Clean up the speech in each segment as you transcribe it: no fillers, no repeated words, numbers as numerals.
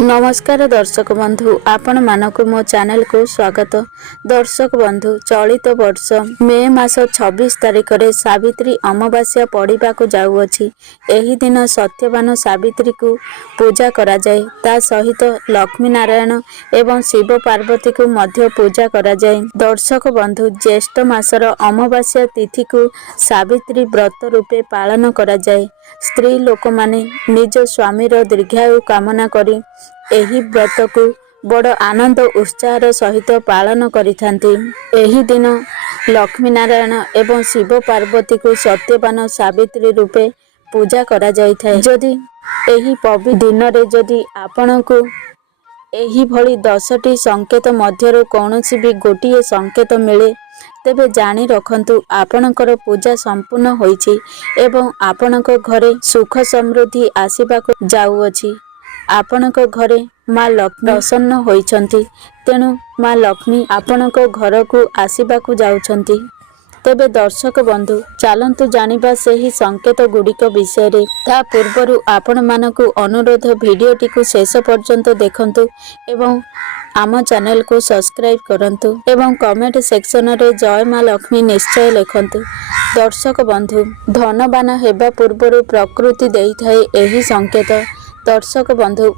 नमस्कार दर्शक बंधु आपण मानक मो चैनल को स्वागत। दर्शक बंधु चलित वर्ष मे मास 26 तारिख रे सावित्री अमावास्या पड़िबा को जाउअछि। एही दिन सत्यवान सावित्री को पूजा करा जाए। ता सहित लक्ष्मी नारायण एवं शिव पार्वती को मध्य पूजा करा जाए। दर्शक बंधु ज्येष्ठ मासर अमावास्या तिथि को सावित्री व्रत रूपे पालन करा जाए। स्त्री लोक माने निज स्वामीर दीर्घायु कामना करी एही व्रत को बड़ आनंद उत्साह सहित पालन करिथांती। एही दिन लक्ष्मी नारायण एवं शिव पार्वती को सत्यवान सावित्री रूपे पूजा करा जाइथाय। जदि एही पवित्र दिन रे जदि आपनकु एही भली 10टी संकेत मध्यरु कौनसी भी गोटिए संकेत मिले तेबे जानी रखंतु आपनकर पूजा संपूर्ण होईछि एवं आपनक घरे सुख समृद्धि आसीबाको जाउअछि। आपनक घरे माँ लक्ष्मी प्रसन्न होइछंती, तेणु माँ लक्ष्मी आपनक घर को आसीबाकु जाउछंती। तेबे दर्शक बंधु चलंतु जानिबा सेही संकेत गुड़िक विषय रे। ता पूर्वरु आपण मानकु अनुरोध भिडियोटी को शेष पर्यंत देखंतु एवं आम चैनल को सब्सक्राइब करंतु एवं कमेंट सेक्शन रे जय माँ लक्ष्मी निश्चय लिखंतु। दर्शक बंधु धनवान हेबा पूर्वरु प्रकृति देइथाय एही संकेत। दर्शक बंधु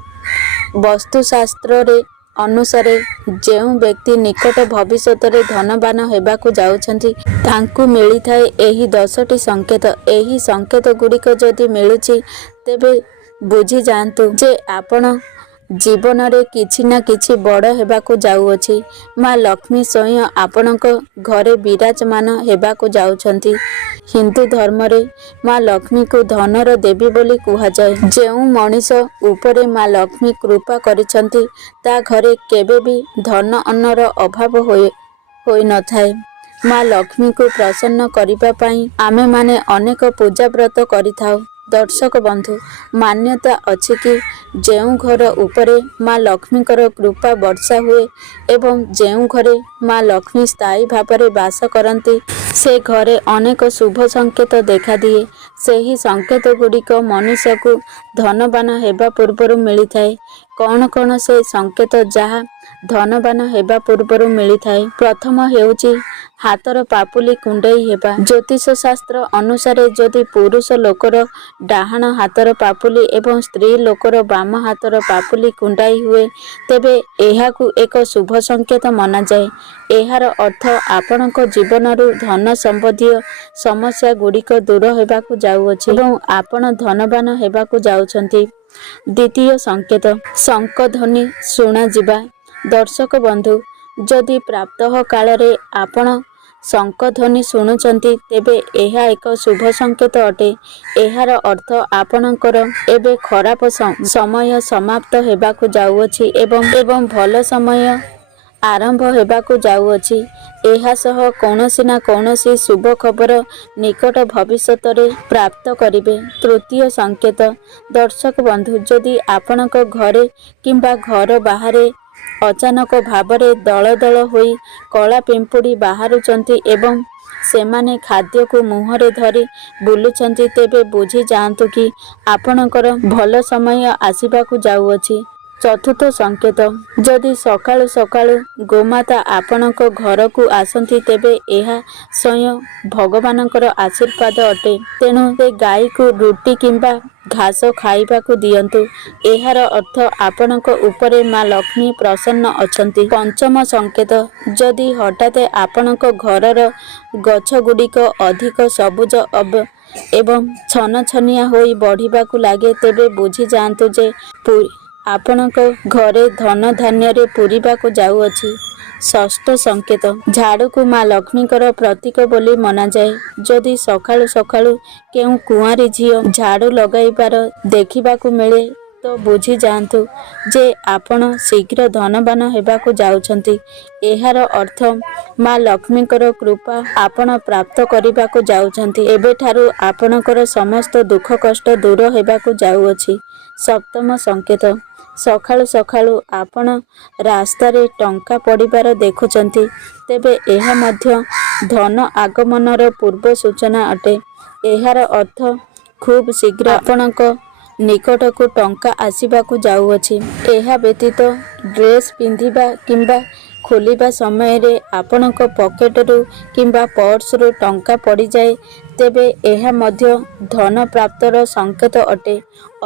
वस्तुशास्त्र रे अनुसारे जेउ व्यक्ति निकट भविष्यत रे धनवान हेबाकु जाउछंती तांकु मिलिथाय एही 10टी संकेत। एही संकेत गुड़िक जदि मिलुछि तेबे बुझी जांतु जे आपण जीवन रे किछि ना किछि बड़ हेबाकु जाउअछि। माँ लक्ष्मी स्वयं आपणक घरे विराजमान हेबाकु जाउछंती। हिंदू धर्म रे माँ लक्ष्मी को धनर देवी बोली कुहा जाए। जेउ मनीष उपरे माँ लक्ष्मी कृपा करिछंती ता घरे केबे भी धन अन्नर अभाव होई न थाए। माँ लक्ष्मी को प्रसन्न करिबा पई आमे माने अनेक पूजा व्रत करिथाउ। दर्शक बंधु मान्यता अछि कि जेउ घर उपरे माँ लक्ष्मीकर कृपा वर्षा हुए एवं जेउ घरे माँ लक्ष्मी स्थायी भावरे वास करती से घरे अनेक शुभ संकेत देखा दिए। सेही संकेत गुड़िक मनुष्य को धनवान हेबा पूर्वरु मिलिथाए। कौन कौन से संकेत जहा धनवान हेबा पूर्वरु मिलिथाए। प्रथम हेउची हाथर पापुली कुंडई हेबा। ज्योतिष शास्त्र अनुसारे जदि पुरुष लोकर डाहाण हाथर पापुली एवं स्त्री लोकर बाम हाथर पापुली कुंडाई हुए तेबे एहाकु एक शुभ संकेत मना जाए। एहार अर्थ आपणक जीवनरु धन संबंधी समस्या गुड़िक दूर हेबाकु जाउअछि एवं आपण धनवान हेबाकु जाउछंती। द्वितीय संकेत शंख ध्वनि शुणा जिबा। दर्शक बंधु जदि प्राप्तः काल रे आपण शंख ध्वनि शुणुचंती तेबे एहा एक शुभ संकेत अटे। एहार अर्थ आपणकर एबे खराब समय समाप्त हेबाकु जाउअछि एवं भल समय आरंभ हेबाकु जाउअछि। एहा सह कौनसी ना कौनसी शुभ खबर निकट भविष्यत रे प्राप्त करिवे। तृतीय संकेत दर्शक बंधु जदि आपणक घरे किंबा घर बाहरे अचानक भावरे दल दल होई कला पिंपुड़ी बाहरुचंती एवं सेमाने खाद्य को मुहरे धरी बुलुचंती तेबे बुझी जांतु कि आपणकर भल समय आसीबाकु जाउअछि। चतुर्थ संकेत जदि सकाळु सकाळु गोमाता आपणक घर को आसंती तेबे एहा स्वयं भगवानकर आशीर्वाद अटे। तेणु से गाई को रुटी किंबा घास खाइबाकु दियंतु। एहार अर्थ आपणक उपरे माँ लक्ष्मी प्रसन्न अछंती। पंचम संकेत जदि हठात आपणक घरर गछ गुड़िक अधिक सबुज एवं छन छनिया होई बढ़िबाकु लागे तेबे बुझी जांतु जे आपणक घरे धन धान्य रे पूरिबाकु जाउअछि। षष्ठ संकेत झाड़ू को माँ लक्ष्मीकर प्रतीक बोली मना जाए। जदि सकाळु सकाळु केउ कुआरी झियो झाड़ू लगाइबार देखिबाकु मिले तो बुझी जांतु जे आपण शीघ्र धनवान हेबाकु जाउछंती। एहार अर्थ माँ लक्ष्मीकर कृपा आपण प्राप्त करिबाकु जाउछंती। एबेठारु आपणकर समस्त दुख कष्ट दूर हेबाकु जाउअछि। सप्तम संकेत सकाळु सकाळु आपण रास्तारे टंका पड़िबार देखुचंती तेबे एहा मध्य धन आगमनर पूर्व सूचना अटे। एहार अर्थ खूब शीघ्र आपणक ନିକଟକୁ ଟଙ୍କା ଆସିବାକୁ ଯାଉଅଛି। ଏହା ବ୍ୟତୀତ ଡ୍ରେସ୍ ପିନ୍ଧିବା କିମ୍ବା ଖୋଲିବା ସମୟରେ ଆପଣଙ୍କ ପକେଟରୁ କିମ୍ବା ପର୍ସରୁ ଟଙ୍କା ପଡ଼ିଯାଏ, ତେବେ ଏହା ମଧ୍ୟ ଧନ ପ୍ରାପ୍ତର ସଂକେତ ଅଟେ।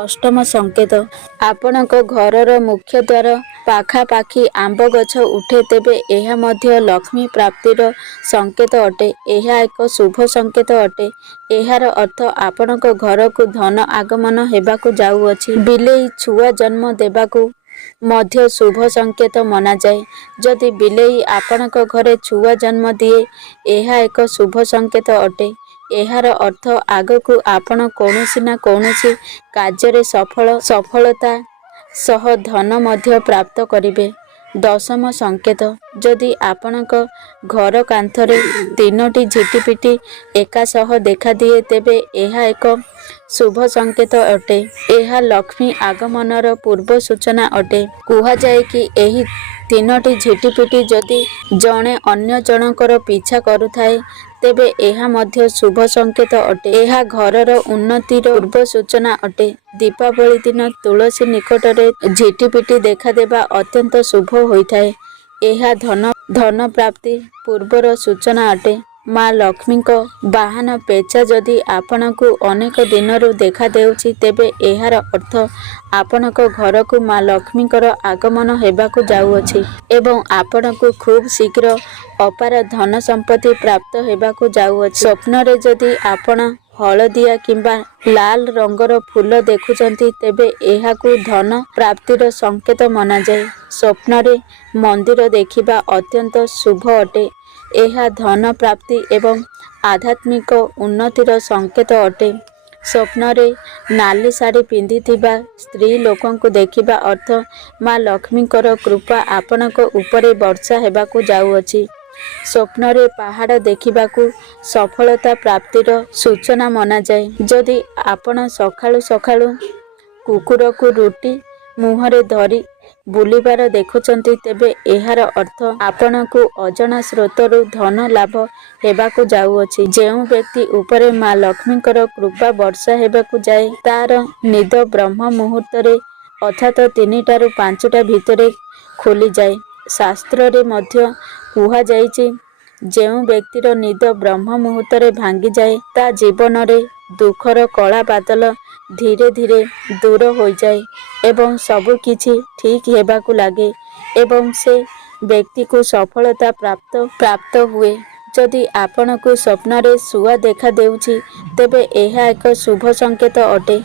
ଅଷ୍ଟମ ସଂକେତ, ଆପଣଙ୍କ ଘରର ମୁଖ୍ୟ ଦ୍ୱାର ପାଖାପାଖି ଆମ୍ବ ଗଛ ଉଠେ, ତେବେ ଏହା ମଧ୍ୟ ଲକ୍ଷ୍ମୀ ପ୍ରାପ୍ତିର ସଂକେତ ଅଟେ। ଏହା ଏକ ଶୁଭ ସଂକେତ ଅଟେ। ଏହାର ଅର୍ଥ ଆପଣଙ୍କ ଘରକୁ ଧନ ଆଗମନ ହେବାକୁ ଯାଉଅଛି। ବିଲେଇ ଛୁଆ ଜନ୍ମ ଦେବାକୁ ମଧ୍ୟ ଶୁଭ ସଂକେତ ମନାଯାଏ। ଯଦି ବିଲେଇ ଆପଣଙ୍କ ଘରେ ଛୁଆ ଜନ୍ମ ଦିଏ, ଏହା ଏକ ଶୁଭ ସଂକେତ ଅଟେ। ଏହାର ଅର୍ଥ ଆଗକୁ ଆପଣ କୌଣସି ନା କୌଣସି କାର୍ଯ୍ୟରେ ସଫଳତା ସହ ଧନ ମଧ୍ୟ ପ୍ରାପ୍ତ କରିବେ। ଦଶମ ସଂକେତ, ଯଦି ଆପଣଙ୍କ ଘର କାନ୍ଥରେ 3ଟି ଝିଟିପିଟି ଏକା ସହ ଦେଖାଦିଏ, ତେବେ ଏହା ଏକ ଶୁଭ ସଂକେତ ଅଟେ। ଏହା ଲକ୍ଷ୍ମୀ ଆଗମନର ପୂର୍ବ ସୂଚନା ଅଟେ। କୁହାଯାଏ କି ଏହି 3ଟି ଝିଟିପିଟି ଯଦି ଜଣେ ଅନ୍ୟ ଜଣଙ୍କର ପିଛା କରୁଥାଏ, ତେବେ ଏହା ମଧ୍ୟ ଶୁଭ ସଂକେତ ଅଟେ। ଏହା ଘରର ଉନ୍ନତିର ପୂର୍ବ ସୂଚନା ଅଟେ। ଦୀପାବଳି ଦିନ ତୁଳସୀ ନିକଟରେ ଝିଟିପିଟି ଦେଖାଦେବା ଅତ୍ୟନ୍ତ ଶୁଭ ହୋଇଥାଏ। ଏହା ଧନ ପ୍ରାପ୍ତି ପୂର୍ବର ସୂଚନା ଅଟେ। ମା ଲକ୍ଷ୍ମୀଙ୍କ ବାହନ ପେଚା ଯଦି ଆପଣଙ୍କୁ ଅନେକ ଦିନରୁ ଦେଖାଦେଉଛି, ତେବେ ଏହାର ଅର୍ଥ ଆପଣଙ୍କ ଘରକୁ ମା ଲକ୍ଷ୍ମୀଙ୍କର ଆଗମନ ହେବାକୁ ଯାଉଅଛି ଏବଂ ଆପଣଙ୍କୁ ଖୁବ୍ ଶୀଘ୍ର ଅପାର ଧନ ସମ୍ପତ୍ତି ପ୍ରାପ୍ତ ହେବାକୁ ଯାଉଅଛି। ସ୍ୱପ୍ନରେ ଯଦି ଆପଣ ହଳଦିଆ କିମ୍ବା ଲାଲ ରଙ୍ଗର ଫୁଲ ଦେଖୁଛନ୍ତି, ତେବେ ଏହାକୁ ଧନ ପ୍ରାପ୍ତିର ସଂକେତ ମନାଯାଏ। ସ୍ୱପ୍ନରେ ମନ୍ଦିର ଦେଖିବା ଅତ୍ୟନ୍ତ ଶୁଭ ଅଟେ। ଏହା ଧନ ପ୍ରାପ୍ତି ଏବଂ ଆଧ୍ୟାତ୍ମିକ ଉନ୍ନତିର ସଂକେତ ଅଟେ। ସ୍ୱପ୍ନରେ ନାଲି ଶାଢ଼ୀ ପିନ୍ଧିଥିବା ସ୍ତ୍ରୀ ଲୋକଙ୍କୁ ଦେଖିବା ଅର୍ଥ ମା ଲକ୍ଷ୍ମୀଙ୍କର କୃପା ଆପଣଙ୍କ ଉପରେ ବର୍ଷା ହେବାକୁ ଯାଉଅଛି। ସ୍ୱପ୍ନରେ ପାହାଡ଼ ଦେଖିବାକୁ ସଫଳତା ପ୍ରାପ୍ତିର ସୂଚନା ମନାଯାଏ। ଯଦି ଆପଣ ସକାଳୁ ସକାଳୁ କୁକୁରକୁ ରୁଟି ମୁହଁରେ ଧରି ବୁଲିବାର ଦେଖୁଛନ୍ତି, ତେବେ ଏହାର ଅର୍ଥ ଆପଣଙ୍କୁ ଅଜଣା ସ୍ରୋତରୁ ଧନ ଲାଭ ହେବାକୁ ଯାଉଅଛି। ଯେଉଁ ବ୍ୟକ୍ତି ଉପରେ ମା ଲକ୍ଷ୍ମୀଙ୍କର କୃପା ବର୍ଷା ହେବାକୁ ଯାଏ, ତାର ନିଦ ବ୍ରହ୍ମ ମୁହୂର୍ତ୍ତରେ ଅର୍ଥାତ୍ 3ଟାରୁ 5ଟା ଭିତରେ ଖୋଲିଯାଏ। ଶାସ୍ତ୍ରରେ ମଧ୍ୟ କୁହାଯାଇଛି, ଯେଉଁ ବ୍ୟକ୍ତିର ନିଦ ବ୍ରହ୍ମ ମୁହୂର୍ତ୍ତରେ ଭାଙ୍ଗିଯାଏ, ତା ଜୀବନରେ ଦୁଃଖର କଳା ବାଦଲ ଧୀରେ ଧୀରେ ଦୂର ହୋଇଯାଏ ଏବଂ ସବୁ କିଛି ଠିକ୍ ହେବାକୁ ଲାଗେ ଏବଂ ସେ ବ୍ୟକ୍ତିକୁ ସଫଳତା ପ୍ରାପ୍ତ ହୁଏ। ଯଦି ଆପଣଙ୍କୁ ସ୍ୱପ୍ନରେ ଶୁଆ ଦେଖାଦେଉଛି, ତେବେ ଏହା ଏକ ଶୁଭ ସଂକେତ ଅଟେ।